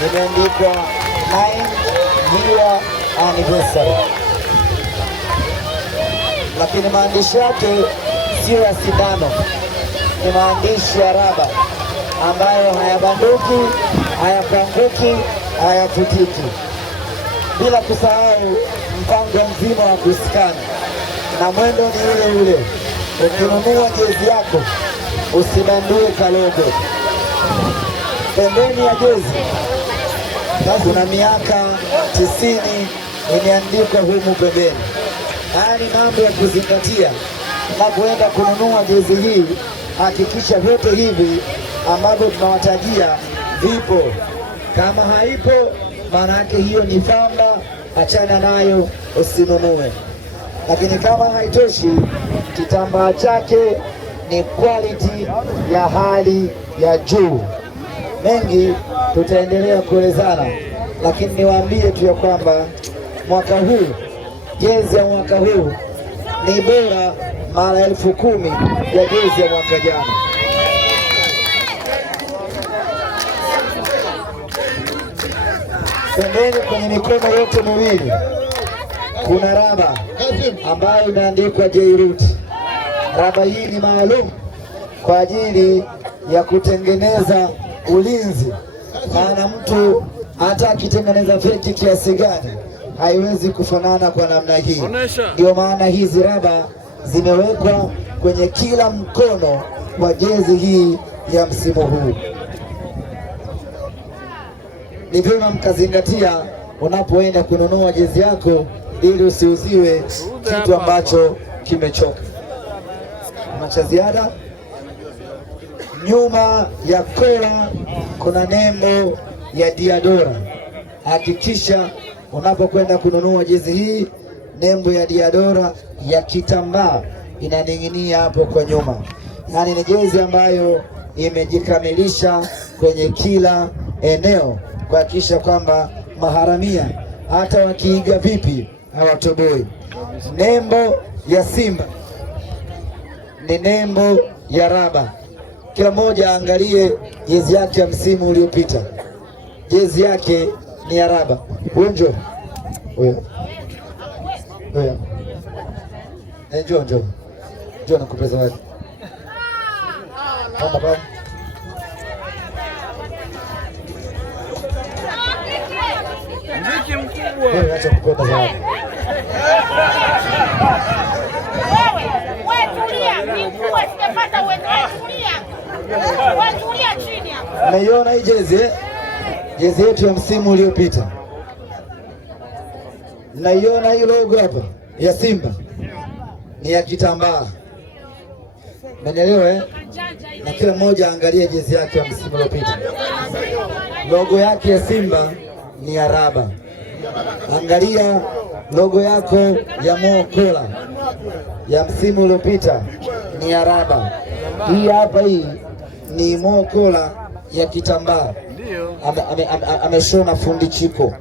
imeandikwa 9-year anniversary, lakini maandishi yake sio ya sindano, ni maandishi ya raba ambayo hayabanduki, hayapanguki, hayafutiki. Bila kusahau mpango mzima wa kusikana, na mwendo ni ule ule. Ukinunua jezi yako usibandue kalogo. Pembeni ya jezi kuna miaka 90 imeandikwa humu pembeni. Haya ni mambo ya kuzingatia unapoenda kununua jezi hii. Hakikisha vyote hivi ambavyo tunawatajia vipo. Kama haipo, maana yake hiyo ni famba, achana nayo, usinunue. Lakini kama haitoshi, kitambaa chake ni quality ya hali ya juu. Mengi tutaendelea kuelezana, lakini niwaambie tu ya kwamba mwaka huu, jezi ya mwaka huu ni bora mara 10,000 ya jezi ya mwaka jana. Pembeni kwenye mikono yote miwili kuna raba ambayo imeandikwa J-Root. Raba hii ni maalum kwa ajili ya kutengeneza ulinzi, maana mtu hata akitengeneza feki kiasi gani haiwezi kufanana kwa namna hii. Ndio maana hizi raba zimewekwa kwenye kila mkono wa jezi hii ya msimu huu. Ni vyema mkazingatia unapoenda kununua jezi yako, ili usiuziwe kitu ambacho kimechoka. Kuna cha ziada. Nyuma ya kola kuna nembo ya Diadora. Hakikisha unapokwenda kununua jezi hii, nembo ya Diadora ya kitambaa inaning'inia hapo kwa nyuma. Yaani ni jezi ambayo imejikamilisha kwenye kila eneo, kuhakikisha kwamba maharamia hata wakiiga vipi hawatoboi. Nembo ya Simba ni nembo ya raba. Kila mmoja aangalie jezi yake ya msimu uliopita. Jezi yake ni ya raba. Njoo. Njoo nakupa zawadi. Baba. Mziki mkubwa. Wewe acha kukopa zawadi. Wewe tulia, mkubwa sijapata wewe tulia. Wewe tulia chini hapo. Unaiona hii jezi? Jezi yetu ya msimu uliopita. Unaiona hii logo hapa ya Simba? Ni ya kitambaa. Umeelewa Na kila mmoja angalie jezi yake ya msimu uliopita. Logo yake ya Simba ni ya raba. Angalia logo yako ya Mokola ya msimu uliopita ni ya raba. Hii hapa hii ni Mokola ya kitambaa. Ameshona fundi Chiko.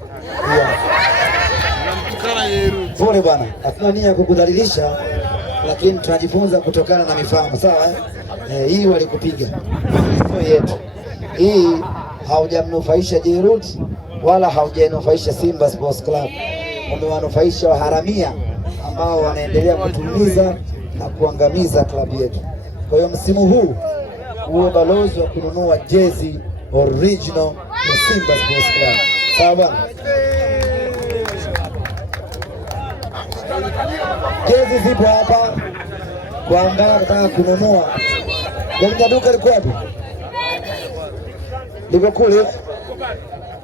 Pole bwana, hatuna nia ya kukudhalilisha, lakini tunajifunza kutokana na mifano, sawa hii walikupiga, sio yetu. Hii haujamnufaisha J-Root wala haujanufaisha Simba Sports Club. Umewanufaisha waharamia ambao wanaendelea kutumiza na kuangamiza klabu yetu. Kwa hiyo msimu huu uwe balozi wa kununua jezi original ya Simba Sports Club. Sawa bwana? Jezi zipo hapa kwa ambaye anataka kununua. Gari duka liko wapi? Liko kule.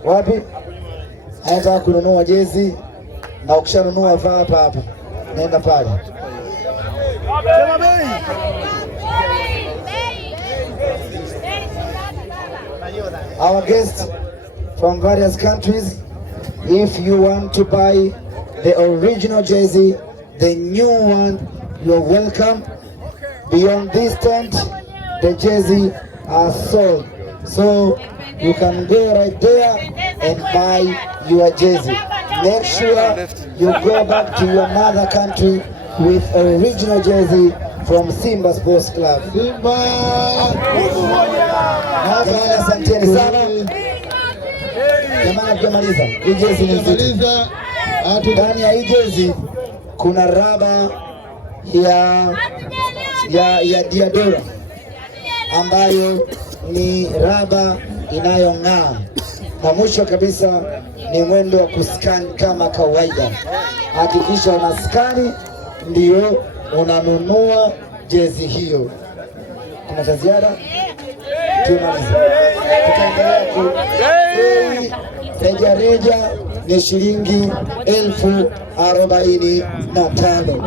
Wapi? Anataka kununua jezi, na ukishanunua vaa hapa. Naenda pale. Our guests from various countries, if you want to buy the original jersey, the new one, you're welcome. Beyond this tent, the jersey are sold, so you can go right there and buy your jersey. Make sure you go back to your mother country with original jersey from Simba Sports Club. Simba! Asanteni sana. Jamani, tumemaliza. Hii jezi ni nzito. Ndani ya hii jezi kuna raba ya Diadora ambayo ni raba inayong'aa, na mwisho kabisa ni mwendo wa kuskani kama kawaida. Hakikisha unaskani ndio unanunua jezi hiyo. Kuna cha ziada? Tumaliza. Tutaendelea reja ni shilingi 1045.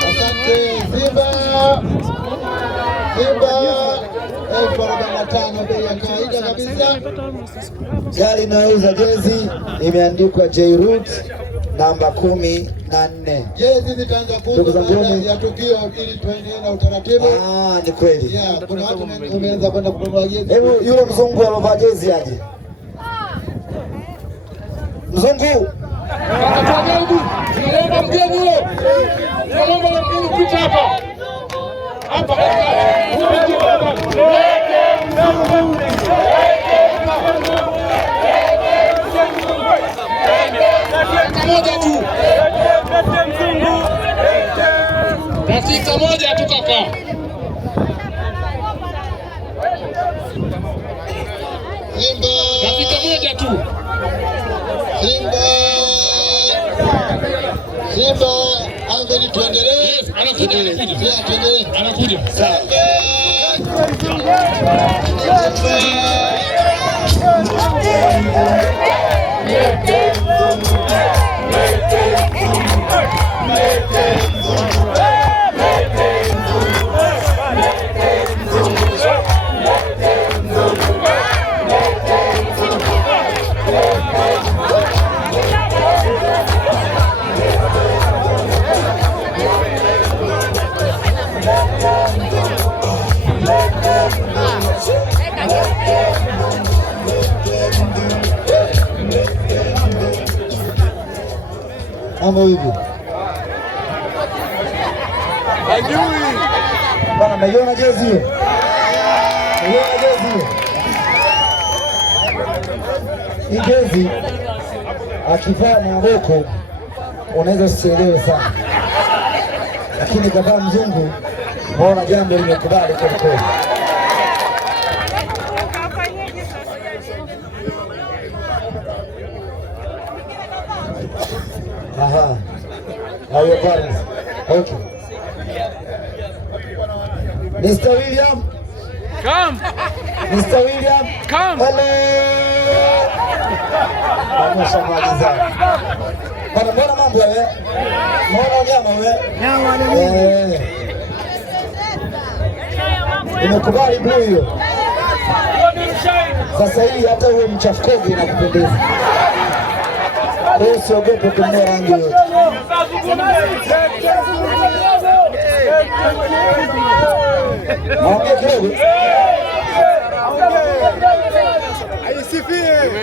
Asante. Simba 1045, bei ya kawaida kabisa. Gari inayouza jezi imeandikwa J-Root namba 14. Jezi zitaanza kuuzwa baada ya tukio ili tuendelee na utaratibu. Ni kweli. Kuna watu wameanza kwenda kununua jezi. Hebu yule mzungu alovaa jezi aje. Mzungu. Tunaomba mgeni huyo. Tunaomba mgeni kuja hapa. Hapa. Dakika moja tu kaka. Dakika moja tu. Simba angeni tuendelee. Anakuja. Mambo hivi. Bana, meiona jezi hiyo? Meiona jezi hiyo? Hii jezi akivaa Moroko unaweza usielewe sana, lakini kavaa mzungu unaona jambo limekubali kwa kweli. Aha. Hayo bwana. Okay. Mr. William. Come. Mr. William. Come. Hello. Bwana, mbona mambo wewe? Mbona nyama wewe? Nyama ni nini? Imekubali blue hiyo. Sasa hii hata uwe mchafukoge inakupendeza. Usiogope kununua rangi yote. Naongea kidogo. Aisifie.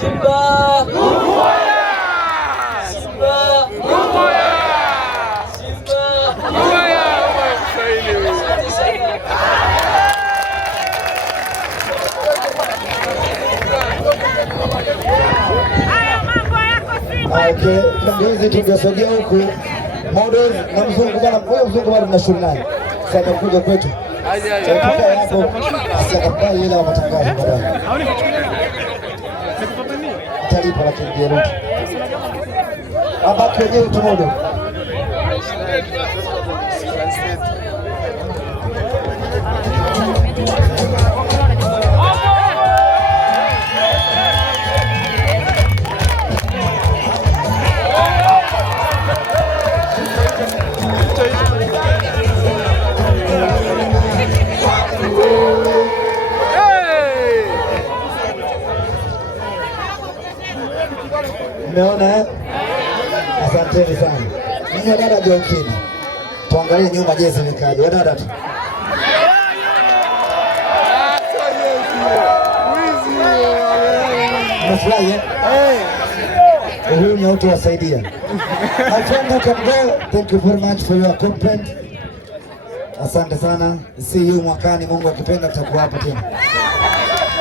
Simba. Okay, kiongozi tungesogea huku. Models na mzungu bwana, huyo mzungu bado na shughuli naye. Sasa amekuja kwetu. Tukae hapo, asiakubali ile matangazo baadaye. Talipa lakini ndio rudi. Abaki wenyewe tu model. Umeona? Asanteni sana. Ninyi wadada jonkini. Tuangalie nyuma jezi nikaje. Wadada tu. Unafurahi eh? Huyu ni auto wasaidia. My friend, you can go. Thank you very much for your content. Asante sana. See you mwakani, Mungu akipenda tutakuwa hapa tena.